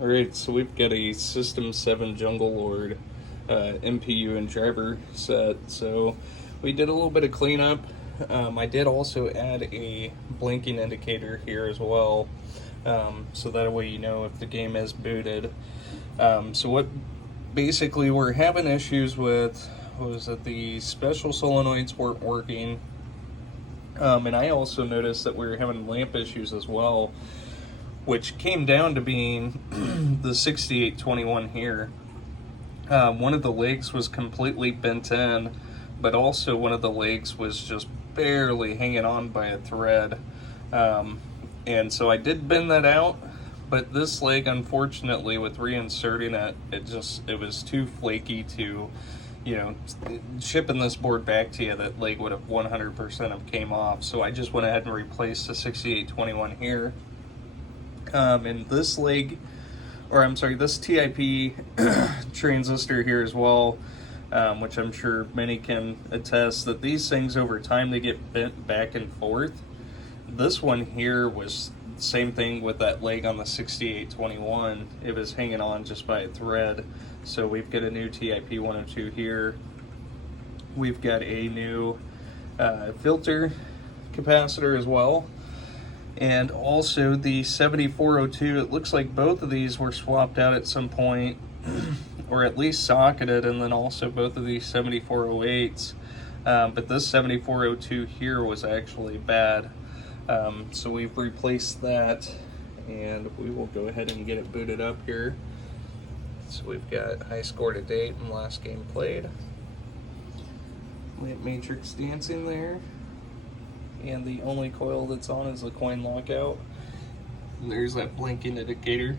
Alright, so we've got a System 7 Jungle Lord MPU and driver set. So we did a little bit of cleanup. I did also add a blinking indicator here as well, so that way you know if the game is booted. So what basically we're having issues with was that the special solenoids weren't working, and I also noticed that we were having lamp issues as well, which came down to being the 6821 here. One of the legs was completely bent in, but also one of the legs was just barely hanging on by a thread. And so I did bend that out, but this leg, unfortunately, with reinserting it, it was too flaky to, shipping this board back to you, that leg would have 100% have came off. So I just went ahead and replaced the 6821 here. And this leg, or I'm sorry, this TIP transistor here as well, which I'm sure many can attest that these things over time, they get bent back and forth. This one here was the same thing with that leg on the 6821. It was hanging on just by a thread. So we've got a new TIP 102 here. We've got a new filter capacitor as well. And also the 7402, it looks like both of these were swapped out at some point, or at least socketed, and then also both of these 7408s. But this 7402 here was actually bad. So we've replaced that, and we will go ahead and get it booted up here. So we've got high score to date and last game played. Lamp matrix dancing there. And the only coil that's on is the coin lockout. And there's that blinking indicator.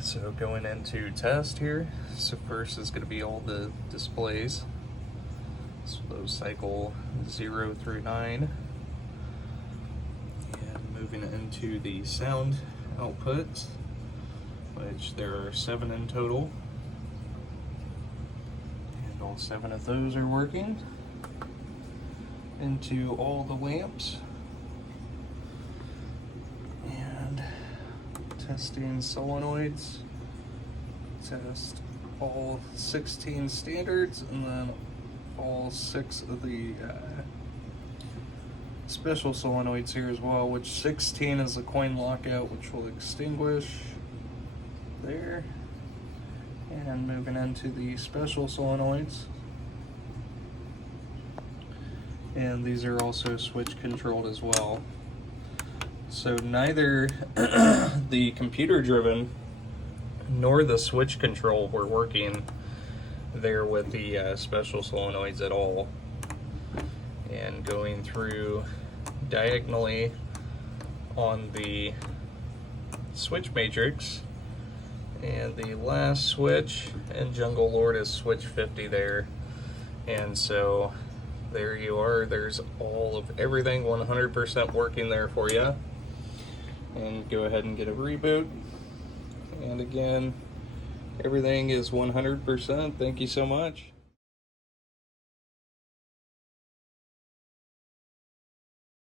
So going into test here. So first is going to be all the displays. So those cycle 0 through 9. And moving into the sound outputs, which there are 7 in total. And all 7 of those are working. Into all the lamps, and testing solenoids, test all 16 standards, and then all 6 of the special solenoids here as well, which 16 is the coin lockout, which will extinguish there. And moving into the special solenoids, and these are also switch controlled as well. So neither the computer driven nor the switch control were working there with the special solenoids at all. And going through diagonally on the switch matrix, and the last switch in Jungle Lord is switch 50 there. And so there you are, there's all of everything 100% working there for you. And go ahead and get a reboot. And again, everything is 100%. Thank you so much.